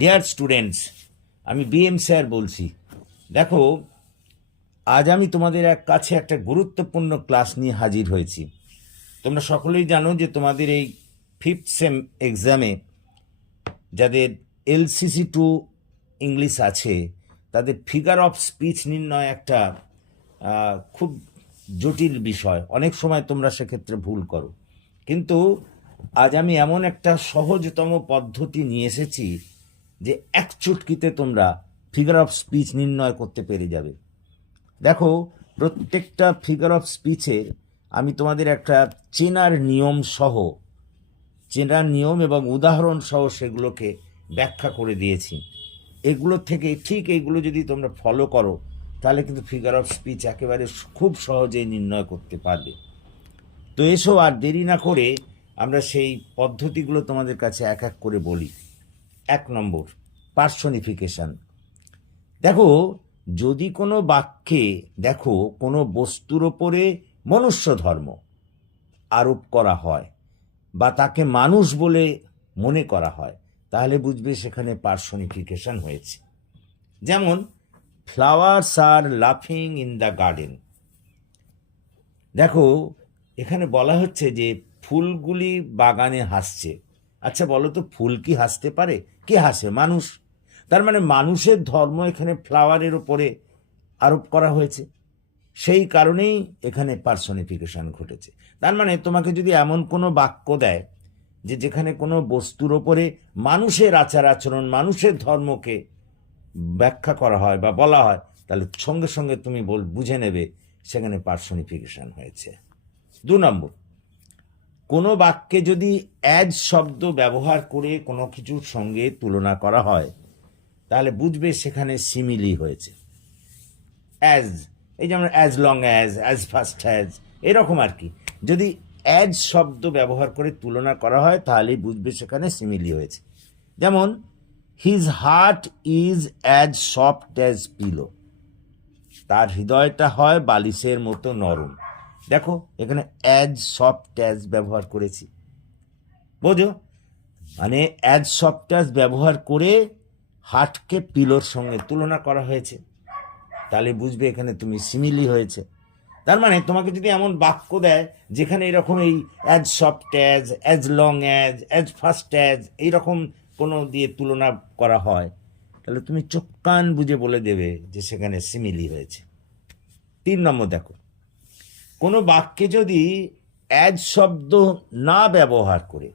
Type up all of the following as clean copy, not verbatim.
Dear students, আমি BM sir বলছি। দেখো, আজ আমি তোমাদের কাছে একটা গুরুত্বপূর্ণ ক্লাস নিয়ে হাজির হয়েছি। তোমরা সকলেই জানো যে তোমাদের এই ফিফথ সেম এক্সামে যাদের LCC2 ইংলিশ আছে, তাদের ফিগার অফ স্পিচ নির্ণয় একটা খুব জটিল বিষয়। অনেক সময় তোমরা সেক্ষেত্রে ভুল করো, কিন্তু আজ আমি এমন একটা সহজতম পদ্ধতি নিয়ে এসেছি যে এক চুটকিতে তোমরা ফিগার অফ স্পিচ নির্ণয় করতে পেরে যাবে। দেখো, প্রত্যেকটা ফিগার অফ স্পিচের আমি তোমাদের একটা চেনার নিয়ম এবং উদাহরণ সহ সেগুলোকে ব্যাখ্যা করে দিয়েছি। এগুলো থেকে ঠিক এইগুলো যদি তোমরা ফলো করো, তাহলে কিন্তু ফিগার অফ স্পিচ একেবারে খুব সহজেই নির্ণয় করতে পারবে। তো এসো আর দেরি না করে আমরা সেই পদ্ধতিগুলো তোমাদের কাছে এক এক করে বলি। 1 নম্বর, পার্সনিফিকেশন। দেখো, যদি কোনো বাক্যে কোনো বস্তুর ওপরে মনুষ্য ধর্ম আরোপ করা হয় বা তাকে মানুষ বলে মনে করা হয়, তাহলে বুঝবে সেখানে পার্সনিফিকেশন হয়েছে। যেমন, ফ্লাওয়ার্স আর লাফিং ইন দ্য গার্ডেন। দেখো, এখানে বলা হচ্ছে যে ফুলগুলি বাগানে হাসছে। আচ্ছা বলো তো, ফুল কি হাসতে পারে? কে হাসে? মানুষ। তার মানে মানুষের ধর্ম এখানে ফ্লাওয়ারের উপরে আরোপ করা হয়েছে, সেই কারণেই এখানে পার্সনিফিকেশন ঘটেছে। তার মানে তোমাকে যদি এমন কোনো বাক্য দেয় যে যেখানে কোনো বস্তুর ওপরে মানুষের আচার আচরণ, মানুষের ধর্মকে ব্যাখ্যা করা হয় বা বলা হয়, তাহলে সঙ্গে সঙ্গে তুমি বুঝে নেবে সেখানে পার্সনিফিকেশন হয়েছে। 2 নম্বর, কোনো বাক্যে যদি অ্যাজ শব্দ ব্যবহার করে কোনো কিছুর সঙ্গে তুলনা করা হয়, তাহলে বুঝবে সেখানে সিমিলি হয়েছে। অ্যাজ, এই যেমন as long as fast as, এরকম আর কি। যদি অ্যাজ শব্দ ব্যবহার করে তুলনা করা হয়, তাহলেই বুঝবে সেখানে সিমিলি হয়েছে। যেমন, his heart is as soft as pillow. তার হৃদয়টা হয় বালিশের মতো নরম। দেখো, এখানে অ্যাজ সফট অ্যাজ ব্যবহার করেছি, বোঝো? মানে অ্যাজ সফট অ্যাজ ব্যবহার করে হার্টকে পিলোর সঙ্গে তুলনা করা হয়েছে, তাহলে বুঝবে এখানে তুমি সিমিলি হয়েছে। তার মানে তোমাকে যদি এমন বাক্য দেয় যেখানে এরকম এই as soft as long as fast as এইরকম কোনো দিয়ে তুলনা করা হয়, তাহলে তুমি চোখ কান বুঝে বলে দেবে যে সেখানে সিমিলি হয়েছে। 3 নম্বর, দেখো, কোনো বাক্যে যদি অ্যাজ শব্দ না ব্যবহার করে,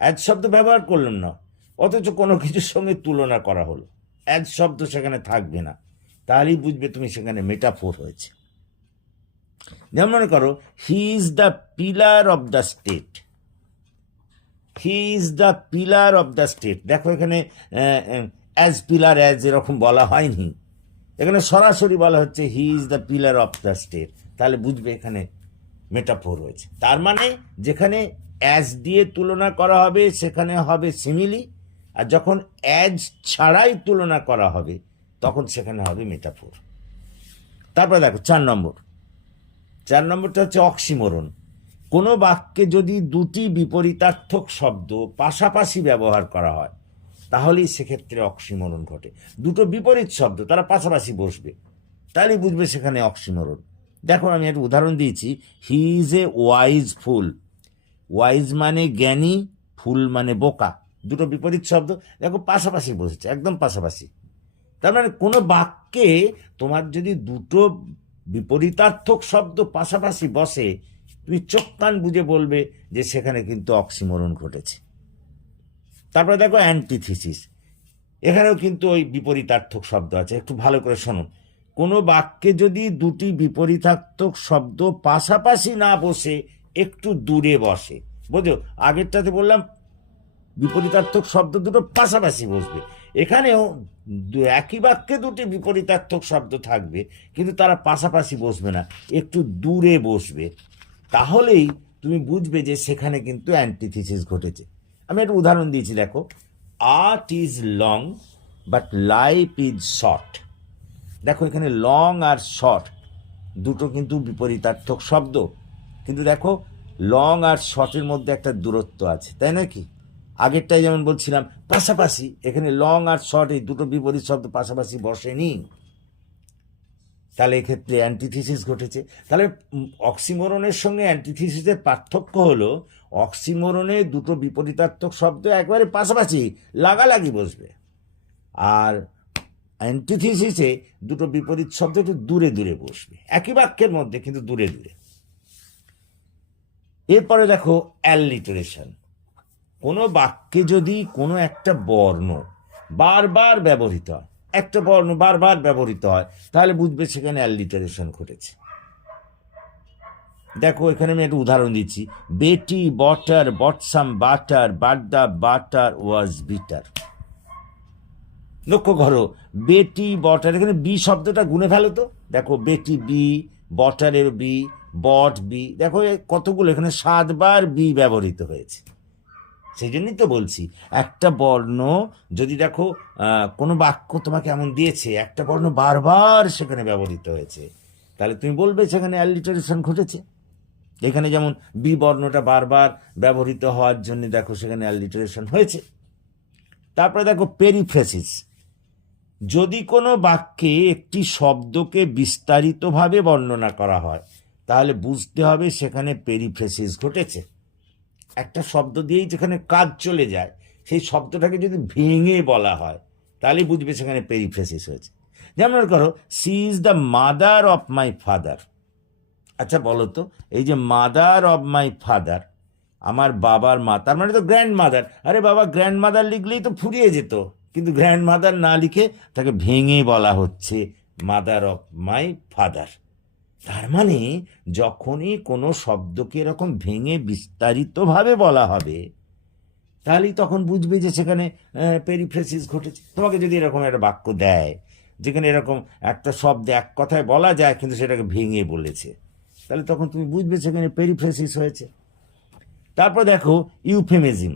অ্যাজ শব্দ ব্যবহার করলাম না, অথচ কোনো কিছুর সঙ্গে তুলনা করা হলো, অ্যাজ শব্দ সেখানে থাকবে না, তাহলেই বুঝবে তুমি সেখানে মেটাফোর হয়েছে। যেমন মনে করো, he is the pillar of the state. He is the pillar of the state. দেখো, এখানে অ্যাজ পিলার অ্যাজ এরকম বলা হয়নি, এখানে সরাসরি বলা হচ্ছে he is the pillar of the state, তাহলে বুঝবে এখানে মেটাফোর হয়েছে। তার মানে যেখানে অ্যাজ দিয়ে তুলনা করা হবে সেখানে হবে সিমিলি, আর যখন অ্যাজ ছাড়াই তুলনা করা হবে তখন সেখানে হবে মেটাফোর। তারপর দেখো 4 নম্বরটা হচ্ছে অক্সিমোরন। কোনো বাক্যে যদি দুটি বিপরীতার্থক শব্দ পাশাপাশি ব্যবহার করা হয়, তাহলেই সেক্ষেত্রে অক্সিমোরন ঘটে। দুটো বিপরীত শব্দ তারা পাশাপাশি বসবে, তাহলেই বুঝবে সেখানে অক্সিমোরন। দেখো, আমি একটা উদাহরণ দিয়েছি, he is a wise full. Wise মানে জ্ঞানী, ফুল মানে বোকা। দুটো বিপরীত শব্দ দেখো পাশাপাশি বসেছে, একদম পাশাপাশি। তার মানে কোনো বাক্যে তোমার যদি দুটো বিপরীতার্থক শব্দ পাশাপাশি বসে, তুমি চোখ কান বুঝে বলবে যে সেখানে কিন্তু অক্সিমোরন ঘটেছে। তারপরে দেখো অ্যান্টিথিসিস। এখানেও কিন্তু ওই বিপরীতার্থক শব্দ আছে, একটু ভালো করে শোনো। কোনো বাক্যে যদি দুটি বিপরীতার্থক শব্দ পাশাপাশি না বসে একটু দূরে বসে, বুঝো? আগেরটাতে বললাম বিপরীতার্থক শব্দ দুটো পাশাপাশি বসবে, এখানেও একই বাক্যে দুটি বিপরীতার্থক শব্দ থাকবে, কিন্তু তারা পাশাপাশি বসবে না, একটু দূরে বসবে, তাহলেই তুমি বুঝবে যে সেখানে কিন্তু অ্যান্টিথিসিস ঘটেছে। আমি একটা উদাহরণ দিয়েছি, দেখো, art is long but life is short. দেখো, এখানে লং আর শর্ট দুটো কিন্তু বিপরীতার্থক শব্দ, কিন্তু দেখো লং আর শর্টের মধ্যে একটা দূরত্ব আছে, তাই নাকি? আগেরটাই যেমন বলছিলাম পাশাপাশি, এখানে লং আর শর্ট এই দুটো বিপরীত শব্দ পাশাপাশি বসেনি, তাহলে এক্ষেত্রে অ্যান্টিথিসিস ঘটেছে। তাহলে অক্সিমোরনের সঙ্গে অ্যান্টিথিসিসের পার্থক্য হলো অক্সিমোরনে দুটো বিপরীতার্থক শব্দ একবারে পাশাপাশি লাগালাগি বসবে, আর অ্যান্টিথিসিসে দুটো বিপরীত শব্দ একটু দূরে দূরে বসবে, একই বাক্যের মধ্যে কিন্তু দূরে দূরে। এরপরে দেখো অ্যালিটারেশন। কোনো বাক্যে যদি কোনো একটা বর্ণ বারবার ব্যবহৃত হয়, একটা বর্ণ বারবার ব্যবহৃত হয়, তাহলে বুঝবে সেখানে অ্যালিটারেশন ঘটেছে। দেখো এখানে আমি একটা উদাহরণ দিচ্ছি, Betty Botter bought some butter but the butter was bitter. লক্ষ্য করো বেটি বটার, এখানে বি শব্দটা গুনে ফেলো তো, দেখো বেটি বি, বটারের বি, বট বি, দেখো কতগুলো, এখানে 7 বার বি ব্যবহৃত হয়েছে। সেই জন্যই তো বলছি একটা বর্ণ যদি দেখো কোনো বাক্য তোমাকে এমন দিয়েছে একটা বর্ণ বারবার সেখানে ব্যবহৃত হয়েছে, তাহলে তুমি বলবে সেখানে অ্যালিটারেশন ঘটেছে। এখানে যেমন বি বর্ণটা বারবার ব্যবহৃত হওয়ার জন্য দেখো সেখানে অ্যালিটারেশন হয়েছে। তারপরে দেখো পেরিফ্রেসিস। যদি কোনো বাক্যে একটি শব্দকে বিস্তারিতভাবে বর্ণনা করা হয় তাহলে বুঝতে হবে সেখানে পেরিফ্রেসিস ঘটেছে। একটা শব্দ দিয়েই যেখানে কাজ চলে যায়, সেই শব্দটাকে যদি ভেঙে বলা হয় তাহলে বুঝবে সেখানে পেরিফ্রেসিস হয়েছে। যেমন করো she is the mother of my father. আচ্ছা বলো তো, এই যে মাদার অফ মাই ফাদার, আমার বাবার মা, তার মানে তো গ্র্যান্ড মাদার। আরে বাবা, গ্র্যান্ড মাদার লিখলেই তো ফুরিয়ে যেত, কিন্তু গ্র্যান্ড মাদার না লিখে তাকে ভেঙে বলা হচ্ছে মাদার অফ মাই ফাদার। তার মানে যখনই কোনো শব্দকে এরকম ভেঙে বিস্তারিতভাবে বলা হবে তাহলেই তখন বুঝবে যে সেখানে পেরিফ্রেসিস ঘটেছে। তোমাকে যদি এরকম একটা বাক্য দেয় যেখানে এরকম একটা শব্দ এক কথায় বলা যায় কিন্তু সেটাকে ভেঙে বলেছে, তাহলে তখন তুমি বুঝবে সেখানে পেরিফ্রেসিস হয়েছে। তারপর দেখো ইউফেমিজম।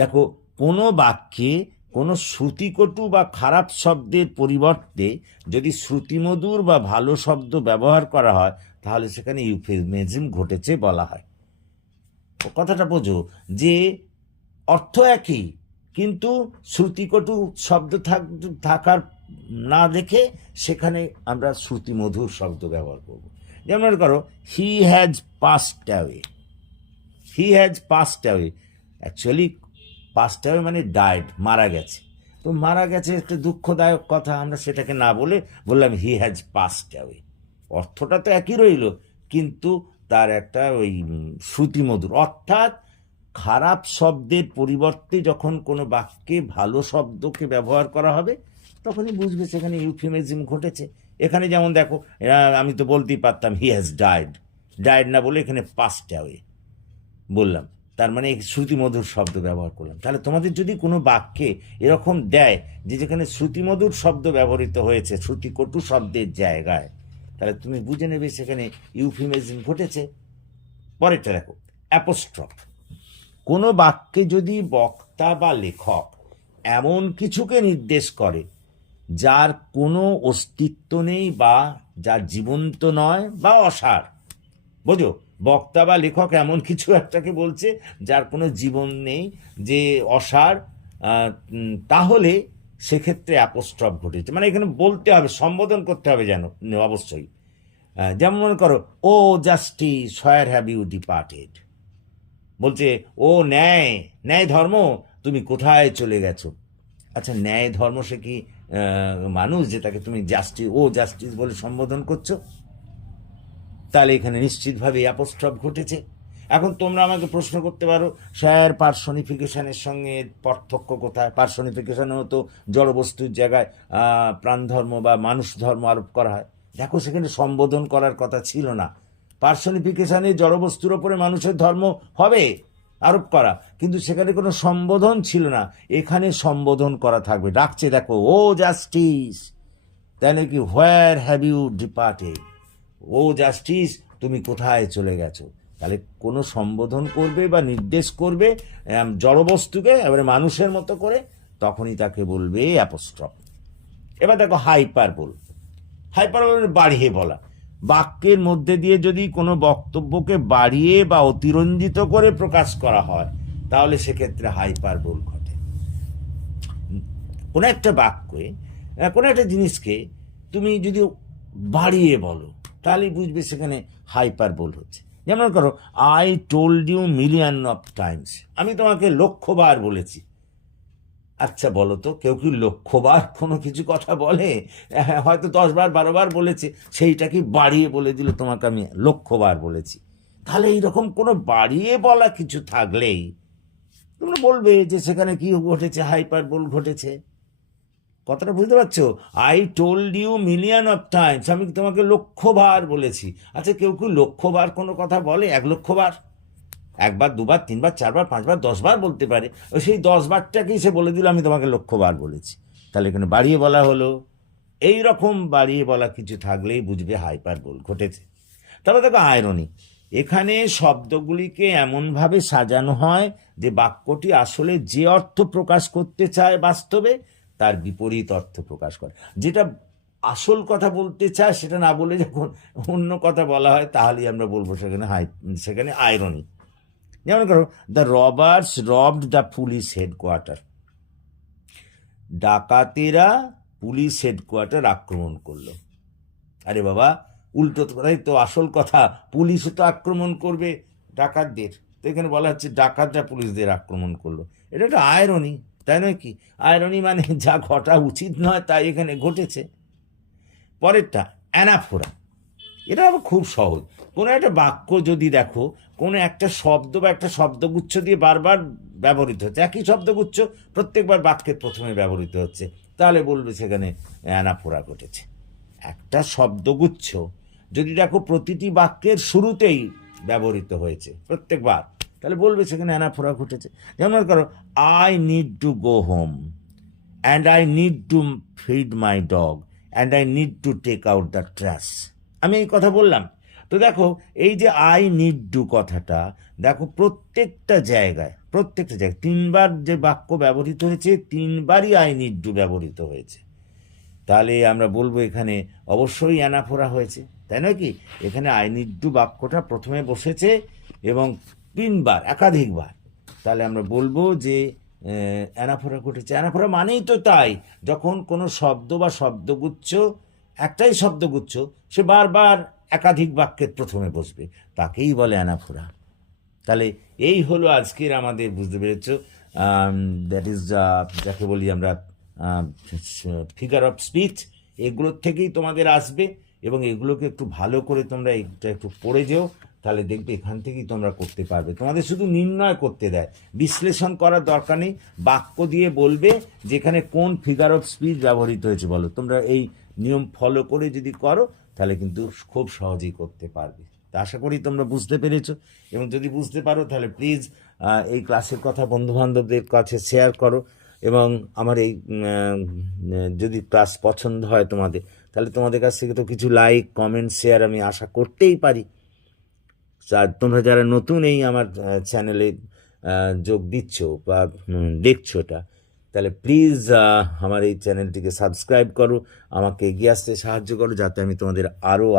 দেখো কোনো বাক্যে কোনো শ্রুতিকটু বা খারাপ শব্দের পরিবর্তে যদি শ্রুতিমধুর বা ভালো শব্দ ব্যবহার করা হয় তাহলে সেখানে ইউফেমিজম ঘটেছে বলা হয়। কথাটা বোঝো যে অর্থ একই, কিন্তু শ্রুতিকটু শব্দ থাকার না দেখে সেখানে আমরা শ্রুতিমধুর শব্দ ব্যবহার করব। যেমন করো he has passed away. He has passed away, actually passed away মানে ডায়েড, মারা গেছে। তো মারা গেছে একটা দুঃখদায়ক কথা, আমরা সেটাকে না বলে বললাম হি হ্যাজ পাসড অ্যাওয়ে। অর্থটা তো একই রইল, কিন্তু তার একটা ওই শ্রুতিমধুর, অর্থাৎ খারাপ শব্দের পরিবর্তে যখন কোনো বাক্যে ভালো শব্দকে ব্যবহার করা হবে তখনই বুঝবে সেখানে ইউফেমিজম ঘটেছে। এখানে যেমন দেখো, আমি তো বলতেই পারতাম হি হ্যাজ ডায়েড, ডায়েড না বলে এখানে পাসড অ্যাওয়ে বললাম, তার মানে শ্রুতিমধুর শব্দ ব্যবহার করলাম। তাহলে তোমাদের যদি কোনো বাক্যে এরকম দেয় যে যেখানে শ্রুতিমধুর শব্দ ব্যবহৃত হয়েছে শ্রুতিকটু শব্দের জায়গায়, তাহলে তুমি বুঝে নেবে সেখানে ইউফেমিজম ঘটেছে। পরেরটা দেখো অ্যাপোস্ট্রফ। কোনো বাক্যে যদি বক্তা বা লেখক এমন কিছুকে নির্দেশ করে যার কোনো অস্তিত্ব নেই বা যার জীবন্ত নয় বা অসার, বোঝো, বক্তা বা লেখক এমন কিছু একটাকে বলছে যার কোনো জীবন নেই, যে অসার, তাহলে সেক্ষেত্রে অ্যাপোস্ট্রফ ঘটেছে। মানে এখানে বলতে হবে, সম্বোধন করতে হবে যেন, অবশ্যই। যেমন মনে করো O justice where have you departed, বলছে ও ন্যায়, ন্যায় ধর্ম তুমি কোথায় চলে গেছো। আচ্ছা ন্যায় ধর্ম সে কি মানুষ যে তাকে তুমি জাস্টিস, ও জাস্টিস বলে সম্বোধন করছো? তাহলে এখানে নিশ্চিতভাবে অ্যাপোস্ট্রফ ঘটেছে। এখন তোমরা আমাকে প্রশ্ন করতে পারো, স্যার পার্সনিফিকেশনের সঙ্গে পার্থক্য কোথায়? পার্সনিফিকেশনেও তো জড়বস্তুর জায়গায় প্রাণধর্ম বা মানুষ ধর্ম আরোপ করা হয়। দেখো সেখানে সম্বোধন করার কথা ছিল না। পার্সনিফিকেশনে জড়বস্তুর ওপরে মানুষের ধর্ম হবে আরোপ করা, কিন্তু সেখানে কোনো সম্বোধন ছিল না। এখানে সম্বোধন করা থাকবে, ডাকছে দেখো ও জাস্টিস, তাই নাকি where have you departed, O justice তুমি কোথায় চলে গেছো। তাহলে কোনো সম্বোধন করবে বা নির্দেশ করবে জড়বস্তুকে এবারে মানুষের মতো করে, তখনই তাকে বলবে অ্যাপোস্ট্রফ। এবার দেখো হাইপারবোল। হাইপারবোল বাড়িয়ে বলা। বাক্যের মধ্যে দিয়ে যদি কোনো বক্তব্যকে বাড়িয়ে বা অতিরঞ্জিত করে প্রকাশ করা হয় তাহলে সেক্ষেত্রে হাইপারবোল ঘটে। কোনো একটা বাক্যে কোনো একটা জিনিসকে তুমি যদি বাড়িয়ে বলো তাহলেই বুঝবে সেখানে হাইপারবোল হচ্ছে। যেমন করো, I told you million of times, আমি তোমাকে লক্ষবার বলেছি। আচ্ছা বলো তো, কেউ কি লক্ষবার কোনো কিছু কথা বলে? হয়তো 10 বার 12 বার বলেছে, সেইটা কি বাড়িয়ে বলে দিল তোমাকে আমি লক্ষবার বলেছি? তাহলে এইরকম কোনো বাড়িয়ে বলা কিছু থাকলেই তোমরা বলবে যে সেখানে কি ঘটেছে, হাইপারবোল ঘটেছে। কথাটা বুঝতে পারছো? I told you million of times, আমি তোমাকে লক্ষবার বলেছি। আচ্ছা কেউ কি লক্ষবার কোনো কথা বলে? 1,00,000 বার? 1 বার 2 বার 3 বার 4 বার 5 বার 10 বার বলতে পারে। সেই 10 বারটাকেই সে বলে দিল আমি তোমাকে লক্ষবার বলেছি। তাহলে এখানে বাড়িয়ে বলা হলো। এই রকম বাড়িয়ে বলা কিছু থাকলেই বুঝবে হাইপারবোল ঘটেছে। তবে দেখো আয়রনি, এখানে শব্দগুলিকে এমনভাবে সাজানো হয় যে বাক্যটি আসলে যে অর্থ প্রকাশ করতে চায় বাস্তবে তার বিপরীত অর্থ প্রকাশ করে। যেটা আসল কথা বলতে চায় সেটা না বলে যখন অন্য কথা বলা হয় তাহলেই আমরা বলবো সেখানে আয়রনি। যেমন করো, the robbers robbed the police headquarter, ডাকাতেরা পুলিশ হেডকোয়ার্টার আক্রমণ করলো। আরে বাবা, উল্টো কথাই তো আসল কথা, পুলিশও তো আক্রমণ করবে ডাকাতদের। তো এখানে বলা হচ্ছে ডাকাতরা পুলিশদের আক্রমণ করলো। এটা একটা আয়রনি, তাই নয় কি? আয়রনি মানে যা ঘটা উচিত নয় তাই এখানে ঘটেছে। পরেরটা অ্যানাফোরা, এটা আবার খুব সহজ। কোনো একটা বাক্য যদি দেখো, কোনো একটা শব্দ বা একটা শব্দগুচ্ছ দিয়ে বারবার ব্যবহৃত হচ্ছে, একই শব্দগুচ্ছ প্রত্যেকবার বাক্যের প্রথমে ব্যবহৃত হচ্ছে, তাহলে বলবে সেখানে অ্যানাফোরা ঘটেছে। একটা শব্দগুচ্ছ যদি দেখো প্রতিটি বাক্যের শুরুতেই ব্যবহৃত হয়েছে প্রত্যেকবার, তাহলে বলবে সেখানে অ্যানাফোরা ঘটেছে। যেমন করো, I need to go home and I need to feed my dog and I need to take out the trash. আমি এই কথা বললাম। তো দেখো এই যে আই নিড টু কথাটা দেখো প্রত্যেকটা জায়গায় 3বার যে বাক্য ব্যবহৃত হয়েছে 3বারই আই নিড টু ব্যবহৃত হয়েছে। তাহলে আমরা বলবো এখানে অবশ্যই অ্যানাফোরা হয়েছে, তাই নয় কি? এখানে আই নিড টু বাক্যটা প্রথমে বসেছে এবং 3বার একাধিকবার, তাহলে আমরা বলবো যে অ্যানাফোরা ঘটেছে। অ্যানাফোরা মানেই তো তাই, যখন কোনো শব্দ বা শব্দগুচ্ছ, একটাই শব্দগুচ্ছ, সে বারবার একাধিক বাক্যের প্রথমে বসবে, তাকেই বলে অ্যানাফোরা। তাহলে এই হলো আজকের আমাদের, বুঝতে পেরেছ, দ্যাট ইজ যাকে বলি আমরা ফিগার অফ স্পিচ। এগুলোর থেকেই তোমাদের আসবে এবং এগুলোকে একটু ভালো করে তোমরা একটু পড়ে যেও, তাহলে দেখবে এখান থেকেই তোমরা করতে পারবে। তোমাদের শুধু নির্ণয় করতে দেয়, বিশ্লেষণ করার দরকার নেই। বাক্য দিয়ে বলবে যেখানে কোন ফিগার অফ স্পিচ ব্যবহৃত হয়েছে বলো। তোমরা এই নিয়ম ফলো করে যদি করো তাহলে কিন্তু খুব সহজেই করতে পারবে। তা আশা করি তোমরা বুঝতে পেরেছো, এবং যদি বুঝতে পারো তাহলে প্লিজ এই ক্লাসের কথা বন্ধুবান্ধবদের কাছে শেয়ার করো। এবং আমার এই যদি ক্লাস পছন্দ হয় তোমাদের, তাহলে তোমাদের কাছ থেকে তো কিছু লাইক কমেন্ট শেয়ার আমি আশা করতেই পারি। আর তোমরা যারা নতুন এই আমার চ্যানেলে যোগ দিচ্ছ বা দেখছো এটা, তাহলে প্লিজ আমার এই চ্যানেলটিকে সাবস্ক্রাইব করো, আমাকে এগিয়ে আসতে সাহায্য করো, যাতে আমি তোমাদের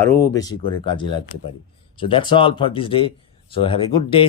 আরও বেশি করে কাজে লাগতে পারি। So that's all for this day. So have a good day.